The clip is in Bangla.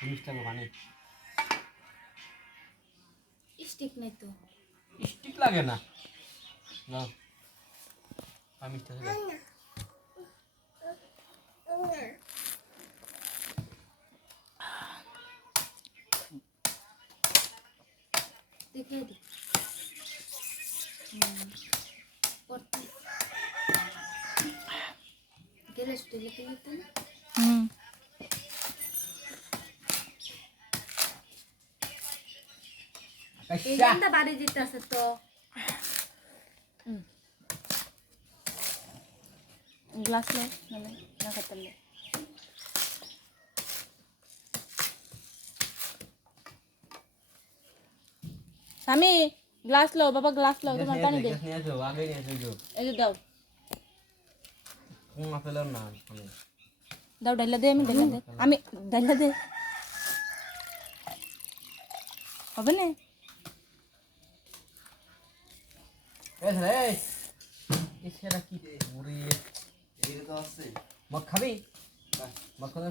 টাকা পানি স্টিক নাই তো। স্টিক লাগে না। না আমি দেখে দি। করতে গেলে স্টিলে কিনে তো না ಎಲ್ಲಿಂದ ಬಾರಿ ಜಿತ್ತ ಸತ್ತು ಗ್ಲಾಸ್ ಲೇ ನಲ್ಲ ನಾಕತ್ತಲ್ಲೇ સામી ગ્લાસ લો બાપા ગ્લાસ લો તમારે પાણી દે ને જો વાગે ને જો એ જો દાવ હું આપેલો ના દાવ ડલ્લા દે અમે ડલ્લા દે અમે ડલ્લા દે હવે ને খাবি? মগ খাবে